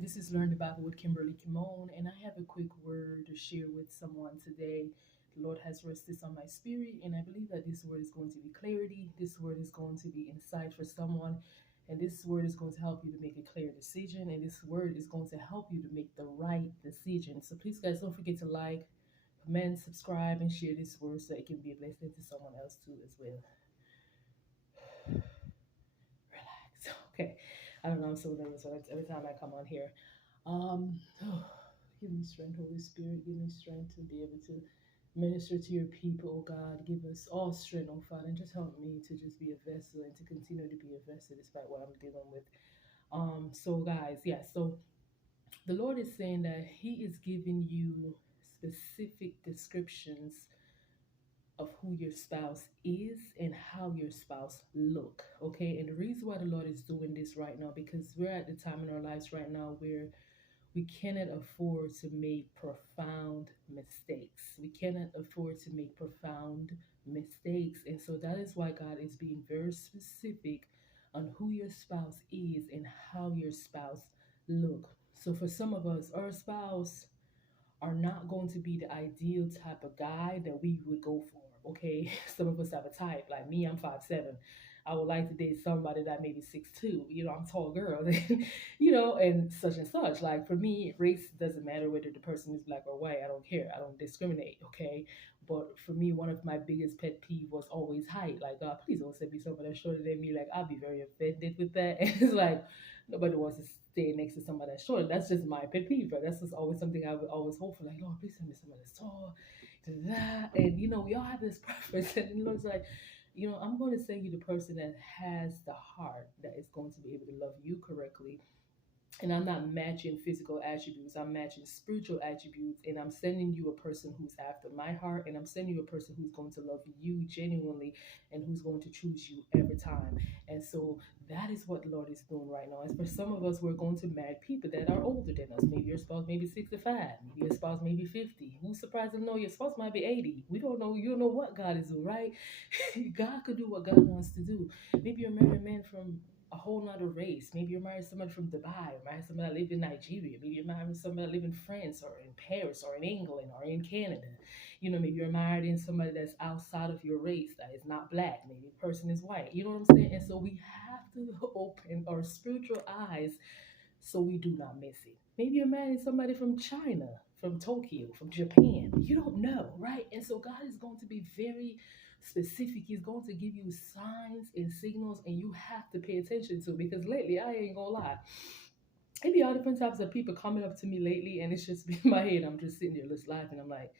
This is Learn the Bible with Kimberly-Kimone, and I have a quick word to share with someone today. The Lord has rested this on my spirit, and I believe that this word is going to be clarity. This word is going to be insight for someone, and this word is going to help you to make a clear decision, and this word is going to help you to make the right decision. So please, guys, don't forget to like, comment, subscribe, and share this word so it can be a blessing to someone else too as well. Relax. Okay. I don't know. I'm so nervous every time I come on here. Oh, give me strength, Holy Spirit. Give me strength to be able to minister to your people, oh God. Give us all strength, oh Father, and just help me to just be a vessel and to continue to be a vessel despite what I'm dealing with. So guys, yeah, so the Lord is saying that He is giving you specific descriptions of who your spouse is and how your spouse look. Okay, and the reason why the Lord is doing this right now, because we're at the time in our lives right now where we cannot afford to make profound mistakes. We cannot afford to make profound mistakes. And so that is why God is being very specific on who your spouse is and how your spouse look. So for some of us, our spouse are not going to be the ideal type of guy that we would go for. Okay, some of us have a type. Like me, I'm 5'7". I would like to date somebody that maybe 6'2". I'm a tall girl, and such and such. Like for me, race doesn't matter whether the person is black or white. I don't care. I don't discriminate. Okay, but for me, one of my biggest pet peeve was always height. Like, God, please don't send me somebody that's shorter than me. Like, I'll be very offended with that. And it's like nobody wants to stay next to somebody that's short. That's just my pet peeve, but that's just always something I would always hope for. Like, Lord, please send me somebody that's tall, to that. And we all have this preference. And the Lord's like, I'm going to send you the person that has the heart that is going to be able to love you correctly, and I'm not matching physical attributes. I'm matching spiritual attributes, and I'm sending you a person who's after my heart, and I'm sending you a person who's going to love you genuinely and who's going to choose you every time. And so that is what the Lord is doing right now. As for some of us, we're going to marry people that are older than us. Maybe your spouse may be 65, maybe your spouse may be 50. Who's surprised to know your spouse might be 80? We don't know. You don't know what God is doing, right? God could do what God wants to do. Maybe you're married a man from a whole nother race. Maybe you're married to somebody from Dubai, or married to somebody that live in Nigeria. Maybe you're married to somebody that live in France or in Paris or in England or in Canada. Maybe you're married in somebody that's outside of your race, that is not black. Maybe the person is white. You know what I'm saying? And so we have to open our spiritual eyes so we do not miss it. Maybe you're marrying somebody from China, from Tokyo, from Japan. You don't know, right? And so God is going to be very specific. He's going to give you signs and signals, and you have to pay attention to it, because lately, I ain't gonna lie, it be all different types of people coming up to me lately, and it's just in my head. I'm just sitting there just laughing. I'm like,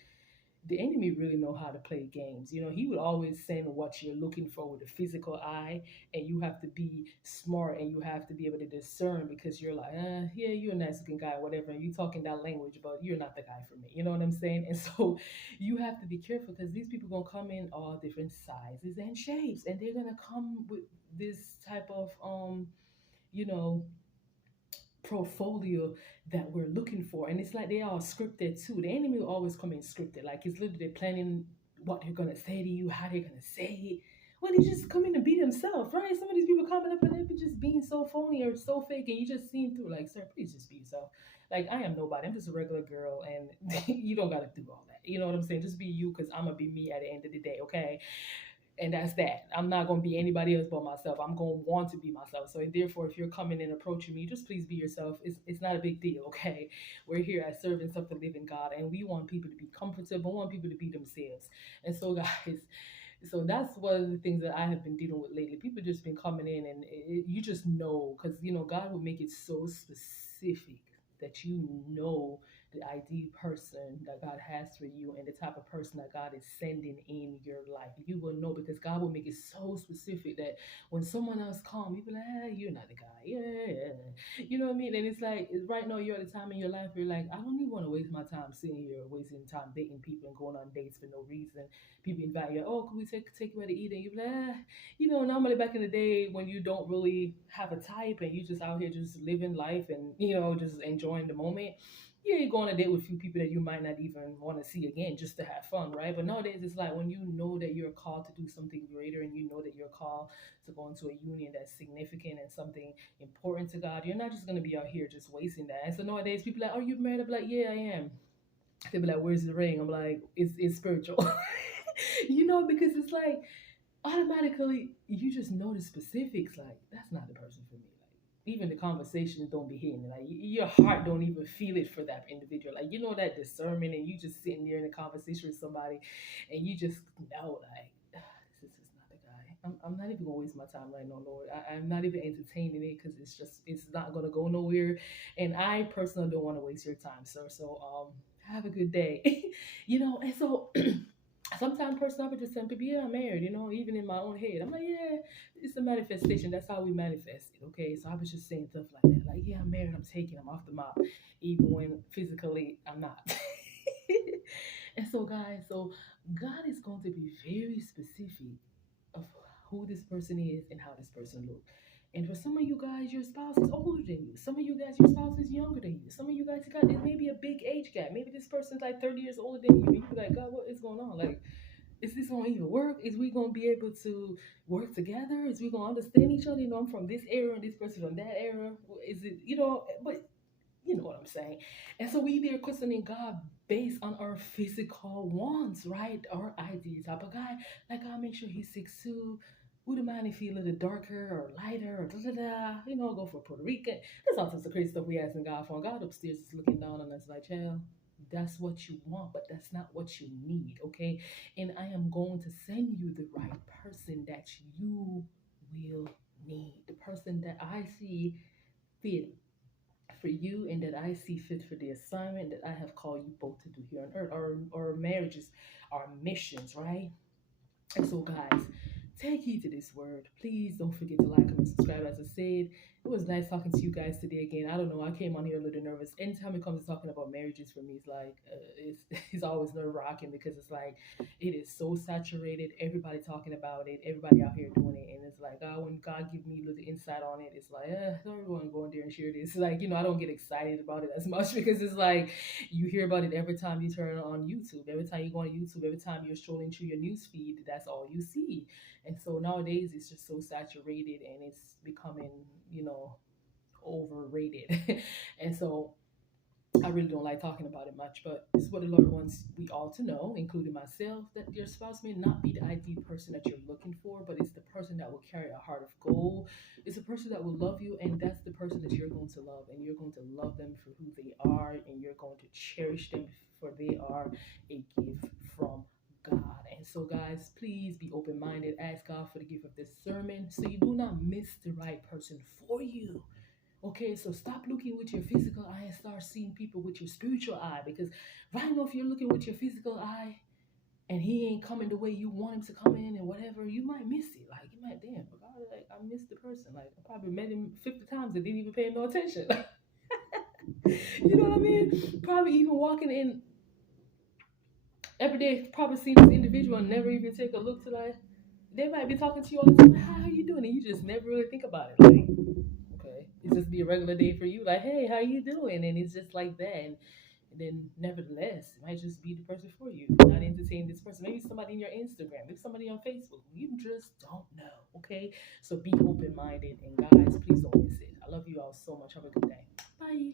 the enemy really know how to play games. He would always send what you're looking for with a physical eye, and you have to be smart and you have to be able to discern, because you're like, yeah, you're a nice looking guy, whatever, and you talking that language, but you're not the guy for me. You know what I'm saying? And so you have to be careful, because these people gonna come in all different sizes and shapes, and they're gonna come with this type of you know portfolio that we're looking for. And it's like they are scripted too. The enemy will always come in scripted. Like he's literally planning what they're gonna say to you, how they're gonna say it. Well, they just come in to be themselves, right? Some of these people coming up and they're just being so phony or so fake, and you just see through. Like, sir, please just be yourself. Like, I am nobody. I'm just a regular girl, and you don't gotta do all that. You know what I'm saying? Just be you, because I'm gonna be me at the end of the day, okay? And that's that. I'm not going to be anybody else but myself. I'm going to want to be myself. So therefore, if you're coming and approaching me, just please be yourself. It's not a big deal, okay? We're here as servants of the living God, and we want people to be comfortable. We want people to be themselves. And so, guys, so that's one of the things that I have been dealing with lately. People just been coming in, and you just know, because God will make it so specific that the ideal person that God has for you, and the type of person that God is sending in your life. You will know, because God will make it so specific that when someone else comes, you be like, you're not the guy. Yeah. You know what I mean? And it's like, right now, you're at a time in your life where you're like, I don't even want to waste my time sitting here wasting time dating people and going on dates for no reason. People invite you, oh, can we take you out to eat? And you be like, normally back in the day when you don't really have a type and you just out here just living life and, just enjoying the moment, yeah, you go on a date with a few people that you might not even want to see again just to have fun, right? But nowadays, it's like when you know that you're called to do something greater and you know that you're called to go into a union that's significant and something important to God, you're not just going to be out here just wasting that. And so nowadays, people are like, are you married? I'm like, yeah, I am. They'll be like, where's the ring? I'm like, it's spiritual. Because it's like automatically you just know the specifics. Like, that's not the person for me. Like, even the conversations don't be hitting. Like, your heart don't even feel it for that individual. Like, that discernment, and you just sitting there in a conversation with somebody, and you just know, like, this is not the guy. I'm not even gonna waste my time right now, Lord. I'm not even entertaining it because it's not gonna go nowhere, and I personally don't want to waste your time, sir. So have a good day. And so sometimes personally, I would just tell people, yeah, I'm married, even in my own head. I'm like, yeah, it's a manifestation. That's how we manifest it, okay? So I was just saying stuff like that. Like, yeah, I'm married, I'm taken, I'm off the mop, even when physically I'm not. And so, guys, so God is going to be very specific of who this person is and how this person looks. And for some of you guys, your spouse is older than you. Some of you guys, your spouse is younger than you. Some of you guys, you got there may be a big age gap. Maybe this person's like 30 years older than you. And you be like, God, what is going on? Like, is this gonna even work? Is we gonna be able to work together? Is we gonna understand each other? I'm from this era and this person from that era. Is it, but you know what I'm saying? And so we there questioning God based on our physical wants, right? Our ideas type of guy. Like, I'll make sure he's 6'2". Wouldn't mind if he a little darker or lighter or da da da. Go for Puerto Rican. There's all sorts of crazy stuff we asking God for. And God upstairs is looking down on us like, child, that's what you want, but that's not what you need, okay? And I am going to send you the right person that you will need. The person that I see fit for you and that I see fit for the assignment that I have called you both to do here on earth. Our marriages, our missions, right? And so, guys, take heed to this word. Please don't forget to like, comment, subscribe. As I said, it was nice talking to you guys today again. I don't know. I came on here a little nervous. Anytime it comes to talking about marriages, for me, it's like it's it's always nerve wracking because it's like it is so saturated. Everybody talking about it. Everybody out here doing it, and it's like, when God give me a little insight on it, it's like, everyone go in there and share this. Like, I don't get excited about it as much because it's like you hear about it every time you turn on YouTube, every time you go on YouTube, every time you're scrolling through your news feed, that's all you see. And so nowadays it's just so saturated and it's becoming, overrated. And so I really don't like talking about it much, but this is what the Lord wants we all to know, including myself, that your spouse may not be the ideal person that you're looking for, but it's the person that will carry a heart of gold. It's a person that will love you, and that's the person that you're going to love, and you're going to love them for who they are, and you're going to cherish them for they are a gift from God. And so, guys, please be open minded. Ask God for the gift of discernment so you do not miss the right person for you. Okay, so stop looking with your physical eye and start seeing people with your spiritual eye. Because right now, if you're looking with your physical eye and he ain't coming the way you want him to come in and whatever, you might miss it. Like, you might, damn, but God, like, I missed the person. Like, I probably met him 50 times and didn't even pay no attention. You know what I mean? Probably even walking in every day, probably see this individual and never even take a look to like, they might be talking to you all the time. Like, how you doing? And you just never really think about it. Like, okay, it's just be a regular day for you. Like, hey, how you doing? And it's just like that. And then, nevertheless, it might just be the person for you. Not entertain this person. Maybe somebody in your Instagram. Maybe somebody on Facebook. You just don't know. Okay, so be open minded. And guys, please don't miss it. I love you all so much. Have a good day. Bye.